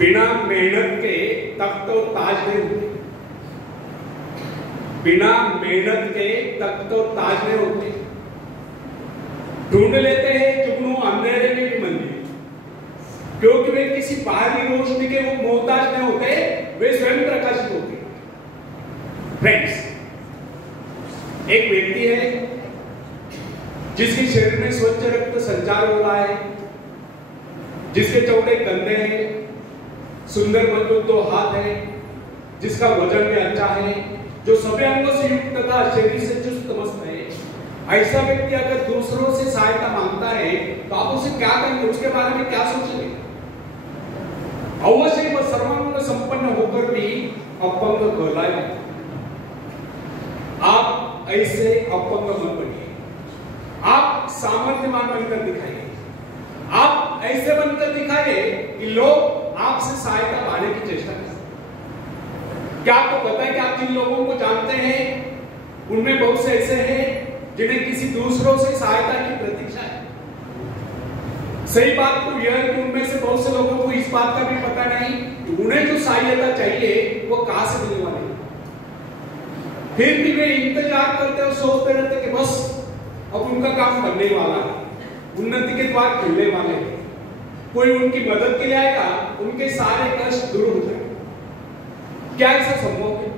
बिना मेहनत के तख्त तो ताज नहीं होते। बिना मेहनत के तख्त तो ताज नहीं होते। ढूंढ लेते हैं जुगनू अंधेरे में भी मंदिर, क्योंकि वे किसी बाहरी रोशनी के वो मोहताज नहीं होते, वे स्वयं प्रकाशित होते। फ्रेंड्स, एक व्यक्ति है जिसके शरीर में स्वच्छ रक्त संचार हो रहा है, जिसके चौड़े कंधे हैं, सुंदर मजबूत दो हाथ है, जिसका वजन भी अच्छा है, जो सभी अंगों से युक्त तथा शरीर से चुस्त मस्त है। ऐसा व्यक्ति अगर दूसरों से सहायता मांगता है तो आप उसे क्या करेंगे, उसके बारे में क्या सोचेंगे? अवश्य वह सर्वांग संपन्न होकर भी अपंग कहलाएगा। आप ऐसे अपंग मत बनिए, आप सामर्थ्यवान बनकर दिखाइए। आप ऐसे बनकर दिखाइए कि लोग आपसे सहायता पाने की चेष्टा करें। क्या आपको पता है कि आप जिन लोगों को जानते हैं उनमें बहुत से ऐसे हैं जिन्हें किसी दूसरों से सहायता की प्रतीक्षा है। सही बात तो यह है कि उनमें से बहुत से लोगों को इस बात का भी पता नहीं कि उन्हें जो सहायता चाहिए वो कहां से मिलने वाली है। फिर भी वे इंतजार करते और सोचते रहते कि बस अब उनका काम बनने वाला है, उन्नति के द्वार खुलने वाले हैं, कोई उनकी मदद के लिए आएगा, उनके सारे कष्ट दूर हो जाएंगे। क्या ऐसा संभव है?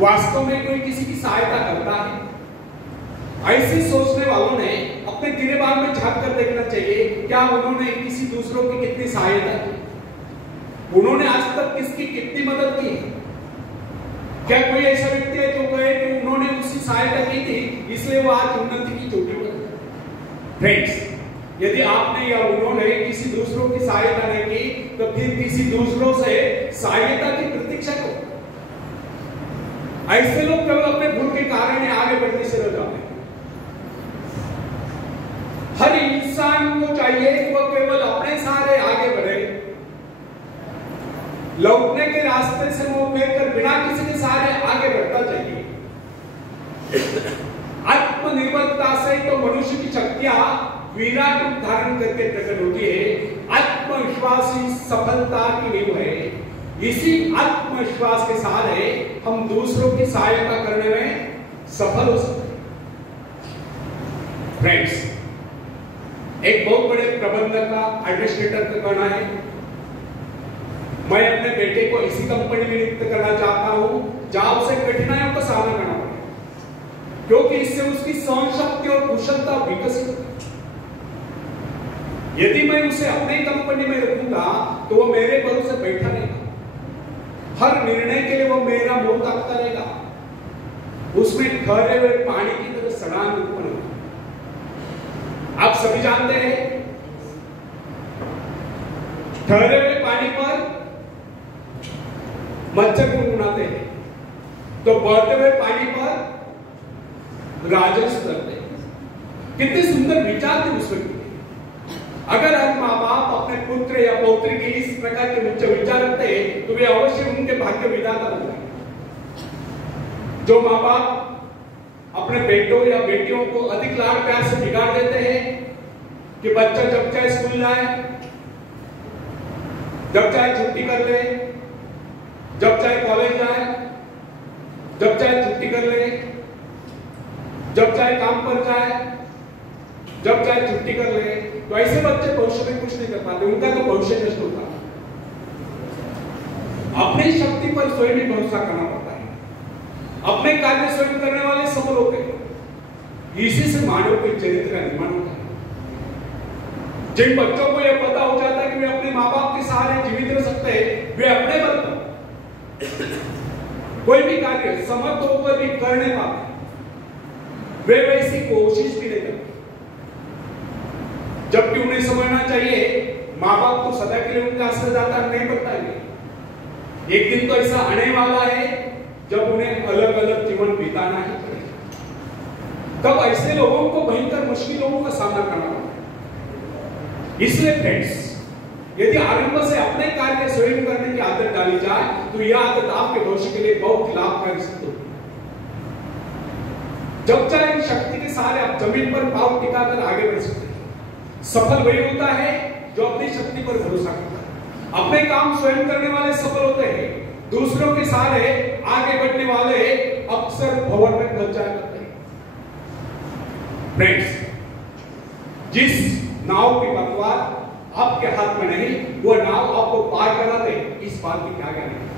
वास्तव में कोई किसी की सहायता करता है? ऐसे सोचने वालों ने अपने गिरेबान में झांक कर देखना चाहिए, क्या उन्होंने किसी दूसरों की कितनी सहायता की, उन्होंने आज तक किसकी कितनी मदद की। क्या कोई ऐसा व्यक्ति है जो कहे कि उन्होंने उसकी सहायता की थी इसलिए वो आज उन्नति की चोटी पर है? फ्रेंड्स, यदि आपने या उन्होंने किसी दूसरों की सहायता नहीं की तो फिर किसी दूसरों से सहायता की प्रतीक्षा करो। ऐसे लोग केवल अपने भूल के कारण आगे बढ़ने से रह जाते हैं। हर इंसान को चाहिए कि वह केवल अपने सहारे आगे बढ़े, लौटने के रास्ते से मुंह फेरकर बिना किसी के सहारे आगे बढ़ता चाहिए। आत्मनिर्भरता से तो मनुष्य की शक्तियां विराट रूप धारण करके प्रकट होती है। आत्मविश्वास ही सफलता की नींव है। इसी आत्मविश्वास के सहारे हम दूसरों की सहायता करने में सफल हो सकते हैं। फ्रेंड्स, एक बहुत बड़े प्रबंधक का, एडमिनिस्ट्रेटर का कहना है, मैं अपने बेटे को इसी कंपनी में नियुक्त करना चाहता हूं जहां उसे कठिनाइयों का सामना करना पड़े, क्योंकि इससे उसकी सहन शक्ति और कुशलता विकसित होगी। यदि मैं उसे अपनी कंपनी में रखूंगा तो वो मेरे भरोसे बैठा रहेगा, हर निर्णय के लिए वो मेरा मुंह ताकता रहेगा, उसमें ठहरे हुए पानी की तरह सड़ान उत्पन्न होगी। आप सभी जानते हैं, ठहरे हुए पानी पर मच्छर गुनगुनाते हैं तो बहते हुए पानी पर राजस्व करते हैं। कितने सुंदर विचार थे उस व्यक्ति के। अगर हर माँ बाप अपने पुत्र या पौत्री के इस प्रकार के उच्च विचार रखते हैं तो वे अवश्य उनके भाग्य विधाता बन जाएंगे। जो माँ बाप अपने बेटों या बेटियों को अधिक लाड प्यार से बिगाड़ देते हैं कि बच्चा जब चाहे स्कूल जाए, जब चाहे छुट्टी कर ले, जब चाहे कॉलेज जाए, जब चाहे छुट्टी कर ले, जब चाहे काम पर जाए, जब चाहे छुट्टी कर ले, तो ऐसे बच्चे भविष्य में कुछ नहीं कर पाते, उनका तो भविष्य नष्ट होता है। अपनी शक्ति पर स्वयं ही भरोसा करना पड़ता है। अपने कार्य स्वयं करने वाले सफल होते हैं। इसी से मानव के चरित्र का निर्माण होता है। जिन बच्चों को यह पता हो जाता है कि वे अपने माँ बाप के सहारे जीवित रह सकते हैं, वे अपने बल पर कोई भी कार्य समर्थ होकर भी कर नहीं पाते, वे वैसी कोशिश भी नहीं करते। जबकि उन्हें समझना चाहिए माँ बाप तो सदा के लिए उनका आश्रयदाता नहीं बताएंगे। एक दिन तो ऐसा आने वाला है जब उन्हें अलग अलग जीवन बिताना ही पड़ेगा। तब ऐसे लोगों को भयंकर मुश्किलों का सामना करना पड़ता है। इसलिए फ्रेंड्स, यदि आरंभ से अपने कार्य स्वयं करने की आदत डाली जाए तो यह आदत आपके भविष्य के लिए बहुत लाभकारी सिद्ध होगी। जब चाहे शक्ति के सहारे आप जमीन पर पांव टिकाकर आगे बढ़ सकते हैं। सफल वही होता है जो अपनी शक्ति पर भरोसा करता है। अपने काम स्वयं करने वाले सफल होते हैं, दूसरों के सहारे आगे बढ़ने वाले अक्सर भंवर में फंस जाया करते हैं। फ्रेंड्स, जिस नाव की पतवार आपके हाथ में नहीं, वो नाव आपको पार करा दे, इस बात की क्या गारंटी?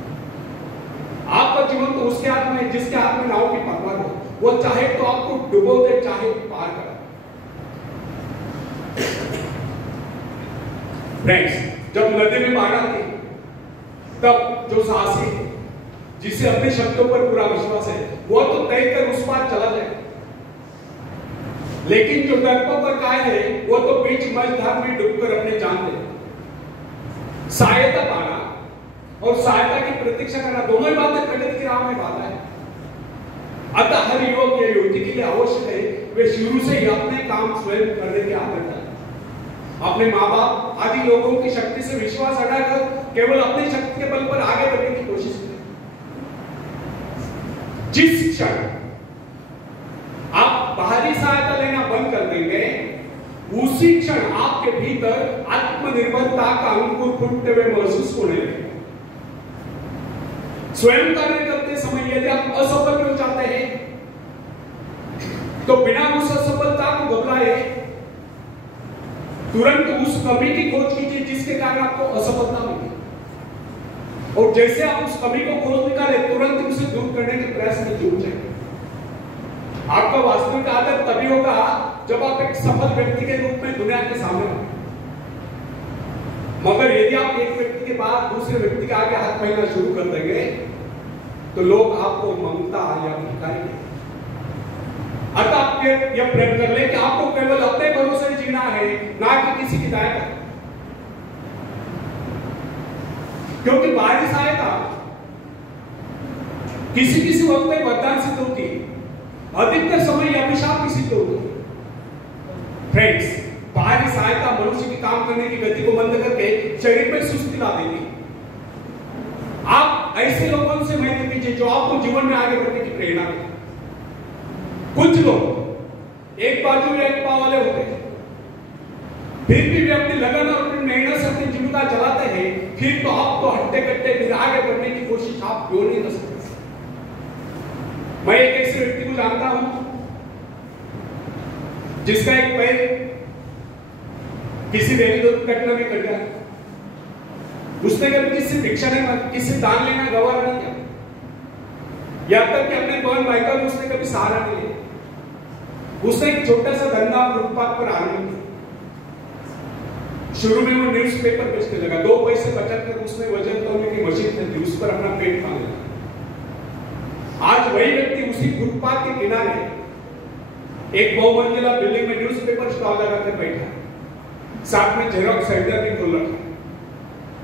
आपका जीवन तो उसके हाथ में है जिसके हाथ में नाव की पतवार हो। वो चाहे तो आपको डुबो दे, चाहे पार करा। फ्रेंड्स, जब नदी में बाढ़ आती है, तब जो साहसी है, जिसे अपने शब्दों पर पूरा विश्वास है, वो तो तय कर उस पार चला जाए। लेकिन जो डरपोक और काय है, वो तो बीच मझधार में डूबकर अपने जान दे। सहायता पाना और सहायता की प्रतीक्षा करना, दोनों ही बातें प्रगति की राह में बाधा है। अतः हर युवक या युवती के लिए आवश्यक है वे शुरू से ही अपने काम स्वयं करने की आदत डालें। अपने माँ बाप आदि लोगों की शक्ति से विश्वास हटाकर केवल अपनी शक्ति के बल पर आगे बढ़ने की कोशिश करें। जिस क्षण आप बाहरी सहायता लेना बंद कर देंगे, उसी क्षण आपके भीतर आत्मनिर्भरता का अंकुर फूटते हुए महसूस होने लगेगा। स्वयं कार्य करते समय यदि आप असफल हो जाते हैं, तो बिना उस असफलता को घबराए तुरंत उस कमी की खोज कीजिए जिसके कारण आपको असफलता मिली, और जैसे आप उस कमी को खोज निकाले, तुरंत उसे दूर करने के प्रयास में जुट जाएंगे। आपका वास्तविक आदर तभी होगा जब आप एक सफल व्यक्ति के रूप में दुनिया के सामने होंगे। मगर यदि आप एक व्यक्ति के बाद दूसरे व्यक्ति के आगे हाथ फैलाना शुरू कर देंगे, तो लोग आपको ममता या भिखारी कहेंगे। अतः आप यह प्रयत्न कर ले कि आपको केवल अपने भरोसे जीना है, ना कि किसी की दया पर। क्योंकि बाहरी सहायता किसी वक्त में वरदान सिद्ध होती है, अधिकतर समय यह अभिशाप भी सिद्ध होती है। फ्रेंड्स, बाहरी सहायता मनुष्य की काम करने की गति को मंद करके शरीर में सुस्ती ला देगी। आप ऐसे लोगों से मैत्री कीजिए जो आपको जीवन में आगे बढ़ने की प्रेरणा दें। कुछ लोग एक बाजू या एक पांव वाले होते हैं, फिर भी वे अपनी लगन और अपनी मेहनत से अपनी जीविका चलाते हैं, फिर तो आप तो हट्टे कट्टे फिर आगे बढ़ने की कोशिश आप क्यों नहीं कर सकते? मैं एक ऐसे व्यक्ति को जानता हूं जिसका एक पैर किसी रेल दुर्घटना में कट गया। उसने कभी किसी भिक्षा नहीं मांगी, किसी दान लेना गवार नहीं किया, यहां तक कि अपने बहन भाई का उसने कभी सहारा नहीं लिया। उसने एक छोटा सा धंधा फुटपाथ पर आरंभ किया। शुरू में वो न्यूज़पेपर बेचने लगा, 2 पैसे बचत कर उसने वजन तौलने की मशीन खरीदी, उस पर अपना पेट पालने लगा। आज वही व्यक्ति उसी फुटपाथ के किनारे एक बहुमंजिला बिल्डिंग में न्यूज़पेपर स्टॉल लगाकर बैठा, साथ में जेरॉक्स सेंटर भी खोल रखा,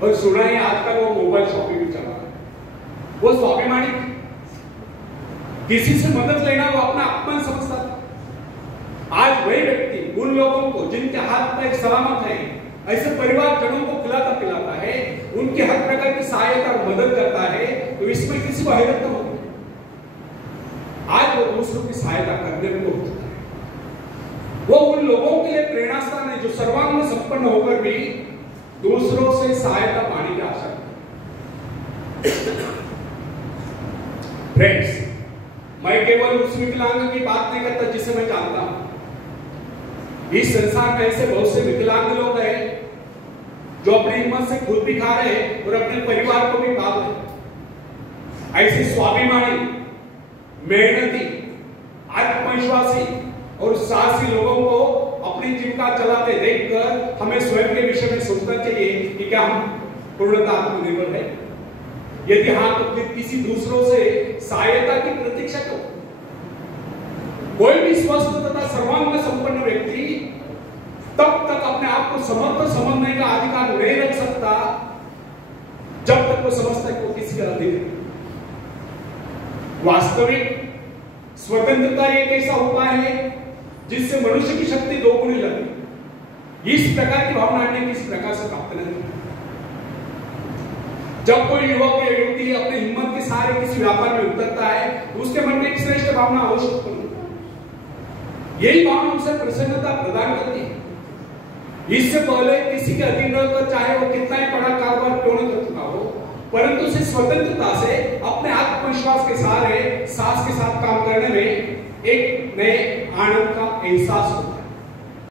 और सुना है आजकल वो मोबाइल शॉपिंग भी चला रहा है। वो स्वाभिमानी, किसी से मदद लेना वो अपना अपमान समझता था। आज वही व्यक्ति उन लोगों को जिनके हाथ पैर सलामत है, ऐसे परिवारजनों को खिलाता पिलाता है, उनकी हर प्रकार की सहायता और मदद करता है, तो इसमें किसी को हैरत न होगी। आज वो दूसरों की सहायता करने में हो चुका है। वो उन लोगों के लिए प्रेरणा स्थान है जो सर्वांग संपन्न होकर भी दूसरों से सहायता पाने की आशा करते हैं। फ्रेंड्स, मैं केवल उस विकलांग की बात नहीं करता जिसे मैं जानता हूं। इस संसार में ऐसे बहुत से विकलांग लोग हैं जो अपनी हिम्मत से खुद भी खा रहे हैं और अपने परिवार को भी पाल रहे हैं। ऐसे स्वाभिमानी, मेहनती, आत्मविश्वासी और साहसी लोगों को अपनी जीविका चलाते देखकर हमें स्वयं के विषय में सोचना चाहिए कि क्या हम पूर्णतः आत्मनिर्भर है। यदि हाँ, तो फिर किसी दूसरों से सहायता की प्रतीक्षा क्यों? कोई भी स्वस्थ तथा सर्वांग संपन्न व्यक्ति तब तक अपने आप को समर्थ समझने का अधिकार नहीं रख सकता जब तक वो समझता है कि वो किसी का अधीन है। वास्तविक स्वतंत्रता एक ऐसा उपाय है जिससे मनुष्य की शक्ति 2 गुनी लगती है। इस प्रकार की भावना अन्य किसी प्रकार से प्राप्त नहीं होती। जब कोई युवक या युवती अपनी हिम्मत के सहारे किसी व्यापार में उतरता है, उसके मन में एक श्रेष्ठ भावना अवश्य उत्पन्न होती है। यही भावना उसे प्रसन्नता प्रदान करती है। इससे पहले किसी के अधीन रहकर चाहे वो कितना ही बड़ा कारोबार परंतु उसे स्वतंत्रता से अपने आत्मविश्वास के सहारे सास के साथ काम करने में एक नए आनंद का एहसास होता है।